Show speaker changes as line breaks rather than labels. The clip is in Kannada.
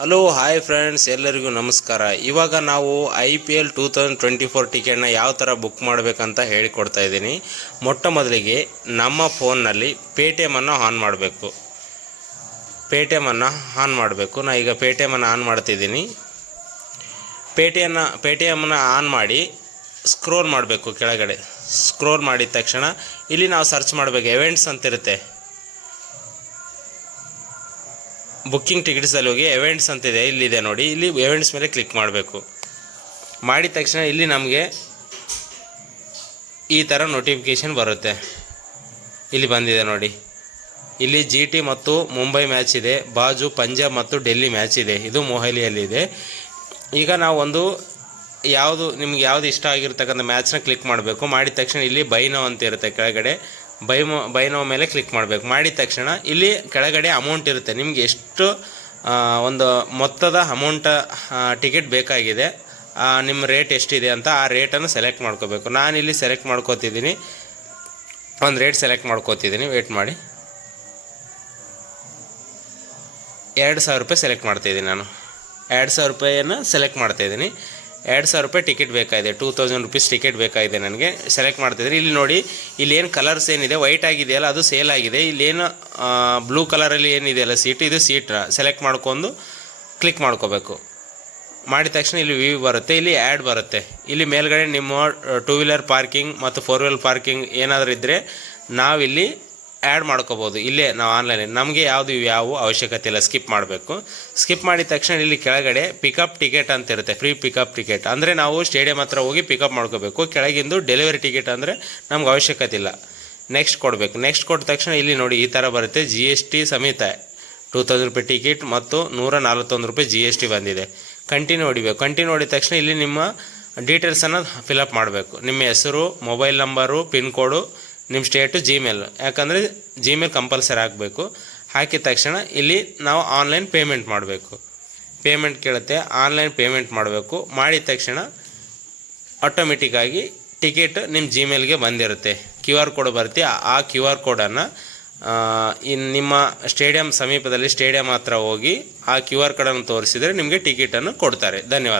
ಹಲೋ ಹಾಯ್ ಫ್ರೆಂಡ್ಸ್ ಎಲ್ಲರಿಗೂ ನಮಸ್ಕಾರ. ಇವಾಗ ನಾವು I P L two thousand twenty four ಟಿಕೆಟ್ನ ಯಾವ ಥರ ಬುಕ್ ಮಾಡಬೇಕಂತ ಹೇಳಿಕೊಡ್ತಾ ಇದ್ದೀನಿ. ಮೊಟ್ಟ ಮೊದಲಿಗೆ ನಮ್ಮ ಫೋನ್ನಲ್ಲಿ ಪೇ ಟಿ ಎಮನ್ನು ಆನ್ ಮಾಡಬೇಕು. ಪೇ ಟಿ ಎಮನ್ನು ಆನ್ ಮಾಡಬೇಕು. ನಾ ಈಗ ಪೇ ಟಿ ಎಮನ್ನು ಆನ್ ಮಾಡ್ತಿದ್ದೀನಿ. ಪೇ ಟಿ ಎನ್ನ ಪೇ ಟಿ ಎಮನ್ನು ಆನ್ ಮಾಡಿ ಸ್ಕ್ರೋಲ್ ಮಾಡಬೇಕು ಕೆಳಗಡೆ. ಸ್ಕ್ರೋಲ್ ಮಾಡಿದ ತಕ್ಷಣ ಇಲ್ಲಿ ನಾವು ಸರ್ಚ್ ಮಾಡಬೇಕು ಎವೆಂಟ್ಸ್ ಅಂತ ಬುಕ್ಕಿಂಗ್ ಟಿಕೆಟ್ಸಲ್ಲಿ ಹೋಗಿ ಎವೆಂಟ್ಸ್ ಅಂತಿದೆ, ಇಲ್ಲಿದೆ ನೋಡಿ. ಇಲ್ಲಿ ಎವೆಂಟ್ಸ್ ಮೇಲೆ ಕ್ಲಿಕ್ ಮಾಡಬೇಕು. ಮಾಡಿದ ತಕ್ಷಣ ಇಲ್ಲಿ ನಮಗೆ ಈ ಥರ ನೋಟಿಫಿಕೇಷನ್ ಬರುತ್ತೆ. ಇಲ್ಲಿ ಬಂದಿದೆ ನೋಡಿ. ಇಲ್ಲಿ ಜಿ ಟಿ ಮತ್ತು ಮುಂಬೈ ಮ್ಯಾಚ್ ಇದೆ ಬಾಜು ಪಂಜಾಬ್ ಮತ್ತು ಡೆಲ್ಲಿ ಮ್ಯಾಚ್ ಇದೆ. ಇದು ಮೊಹಾಲಿಯಲ್ಲಿದೆ ಈಗ ನಾವು ಒಂದು ಯಾವುದು, ನಿಮ್ಗೆ ಯಾವುದು ಇಷ್ಟ ಆಗಿರ್ತಕ್ಕಂಥ ಮ್ಯಾಚ್ನ ಕ್ಲಿಕ್ ಮಾಡಬೇಕು. ಮಾಡಿದ ತಕ್ಷಣ ಇಲ್ಲಿ ಬೈನೋ ಅಂತ ಇರುತ್ತೆ ಕೆಳಗಡೆ. ಬೈಮೋ ಬೈನೋ ಮೇಲೆ ಕ್ಲಿಕ್ ಮಾಡಬೇಕು. ಮಾಡಿದ ತಕ್ಷಣ ಇಲ್ಲಿ ಕೆಳಗಡೆ ಅಮೌಂಟ್ ಇರುತ್ತೆ. ನಿಮಗೆ ಎಷ್ಟು ಒಂದು ಮೊತ್ತದ ಅಮೌಂಟ್ ಟಿಕೆಟ್ ಬೇಕಾಗಿದೆ ನಿಮ್ಮ ರೇಟ್ ಎಷ್ಟಿದೆ ಅಂತ ಆ ರೇಟನ್ನು ಸೆಲೆಕ್ಟ್ ಮಾಡ್ಕೋಬೇಕು. ಇಲ್ಲಿ ಸೆಲೆಕ್ಟ್ ಮಾಡ್ಕೋತಿದ್ದೀನಿ. ಒಂದು ರೇಟ್ ಸೆಲೆಕ್ಟ್ ಮಾಡ್ಕೋತಿದ್ದೀನಿ. ವೇಟ್ ಮಾಡಿ. ಎರಡು ಸಾವಿರ ರೂಪಾಯಿ ಸೆಲೆಕ್ಟ್ ಮಾಡ್ತಾಯಿದ್ದೀನಿ ನಾನು. ಎರಡು ಸಾವಿರ ರೂಪಾಯಿಯನ್ನು ಸೆಲೆಕ್ಟ್ ಮಾಡ್ತಾಯಿದ್ದೀನಿ ಎರಡು ಸಾವಿರ ರೂಪಾಯಿ ಟಿಕೆಟ್ ಬೇಕಾಗಿದೆ, ಟೂ ತೌಸಂಡ್ ರುಪೀಸ್ ಟಿಕೆಟ್ ಬೇಕಾಗಿದೆ ನನಗೆ. ಸೆಲೆಕ್ಟ್ ಮಾಡ್ತಿದ್ರೆ. ಇಲ್ಲಿ ನೋಡಿ, ಇಲ್ಲಿ ಏನು ಕಲರ್ಸ್ ಏನಿದೆ? ವೈಟ್ ಆಗಿದೆಯಲ್ಲ, ಅದು ಸೇಲ್ ಆಗಿದೆ. ಇಲ್ಲೇನು ಬ್ಲೂ ಕಲರಲ್ಲಿ ಏನಿದೆಯಲ್ಲ ಸೀಟ್ ಇದು ಸೀಟ್ ಸೆಲೆಕ್ಟ್ ಮಾಡ್ಕೊಂಡು ಕ್ಲಿಕ್ ಮಾಡ್ಕೋಬೇಕು. ಮಾಡಿದ ತಕ್ಷಣ ಇಲ್ಲಿ ವ್ಯೂ ಬರುತ್ತೆ, ಇಲ್ಲಿ ಆ್ಯಡ್ ಬರುತ್ತೆ. ಇಲ್ಲಿ ಮೇಲ್ಗಡೆ ನಿಮ್ಮ ಟೂ ವೀಲರ್ ಪಾರ್ಕಿಂಗ್ ಮತ್ತು ಫೋರ್ ವೀಲರ್ ಪಾರ್ಕಿಂಗ್ ಏನಾದರೂ ಇದ್ದರೆ ನಾವಿಲ್ಲಿ ಆ್ಯಡ್ ಮಾಡ್ಕೋಬೋದು. ಇಲ್ಲೇ ನಾವು ಆನ್ಲೈನ್ ನಮಗೆ ಯಾವುದು ಯಾವ ಅವಶ್ಯಕತೆ ಇಲ್ಲ ಸ್ಕಿಪ್ ಮಾಡಬೇಕು. ಸ್ಕಿಪ್ ಮಾಡಿದ ತಕ್ಷಣ ಇಲ್ಲಿ ಕೆಳಗಡೆ ಪಿಕಪ್ ಟಿಕೆಟ್ ಅಂತ ಇರುತ್ತೆ. ಫ್ರೀ ಪಿಕಪ್ ಟಿಕೆಟ್ ಅಂದರೆ ನಾವು ಸ್ಟೇಡಿಯಂ ಹತ್ರ ಹೋಗಿ ಪಿಕಪ್ ಮಾಡ್ಕೋಬೇಕು. ಕೆಳಗಿಂದು ಡೆಲಿವರಿ ಟಿಕೆಟ್ ಅಂದರೆ ನಮ್ಗೆ ಅವಶ್ಯಕತೆ ಇಲ್ಲ. ನೆಕ್ಸ್ಟ್ ಕೊಡಬೇಕು. ನೆಕ್ಸ್ಟ್ ಕೊಟ್ಟ ತಕ್ಷಣ ಇಲ್ಲಿ ನೋಡಿ ಈ ಥರ ಬರುತ್ತೆ. ಜಿ ಎಸ್ ಟಿ ಸಮೇತ ಟೂ ತೌಸಂಡ್ ರೂಪಾಯಿ ಟಿಕೆಟ್ ಮತ್ತು ನೂರ ನಲ್ವತ್ತೊಂದು ರೂಪಾಯಿ ಜಿ ಎಸ್ ಟಿ ಬಂದಿದೆ. ಕಂಟಿನ್ಯೂ ಹೊಡಿಬೇಕು. ಕಂಟಿನ್ಯೂ ಹೊಡಿದ ತಕ್ಷಣ ಇಲ್ಲಿ ನಿಮ್ಮ ಡೀಟೇಲ್ಸನ್ನು ಫಿಲಪ್ ಮಾಡಬೇಕು. ನಿಮ್ಮ ಹೆಸರು ಮೊಬೈಲ್ ನಂಬರು ಪಿನ್ ಕೋಡು ನಿಮ್ಮ ಸ್ಟೇಟು ಜಿಮೇಲ್ ಯಾಕಂದರೆ ಜಿಮೇಲ್ ಕಂಪಲ್ಸರಿ ಹಾಕಬೇಕು ಹಾಕಿದ ತಕ್ಷಣ ಇಲ್ಲಿ ನಾವು ಆನ್ಲೈನ್ ಪೇಮೆಂಟ್ ಮಾಡಬೇಕು. ಪೇಮೆಂಟ್ ಕೇಳುತ್ತೆ ಆನ್ಲೈನ್ ಪೇಮೆಂಟ್ ಮಾಡಬೇಕು. ಮಾಡಿದ ತಕ್ಷಣ ಆಟೋಮೆಟಿಕ್ಕಾಗಿ ಟಿಕೆಟ್ ನಿಮ್ಮ ಜಿಮೇಲ್ಗೆ ಬಂದಿರುತ್ತೆ. ಕ್ಯೂ ಆರ್ ಕೋಡ್ ಬರುತ್ತೆ. ಆ- ಕ್ಯೂ ಆರ್ ಕೋಡನ್ನು ಇನ್ನು ನಿಮ್ಮ ಸ್ಟೇಡಿಯಂ ಸಮೀಪದಲ್ಲಿ ಸ್ಟೇಡಿಯಂ ಹತ್ರ ಹೋಗಿ ಆ ಕ್ಯೂ ಆರ್ ಕೋಡನ್ನು ತೋರಿಸಿದರೆ ನಿಮಗೆ ಟಿಕೆಟನ್ನು ಕೊಡ್ತಾರೆ. ಧನ್ಯವಾದ.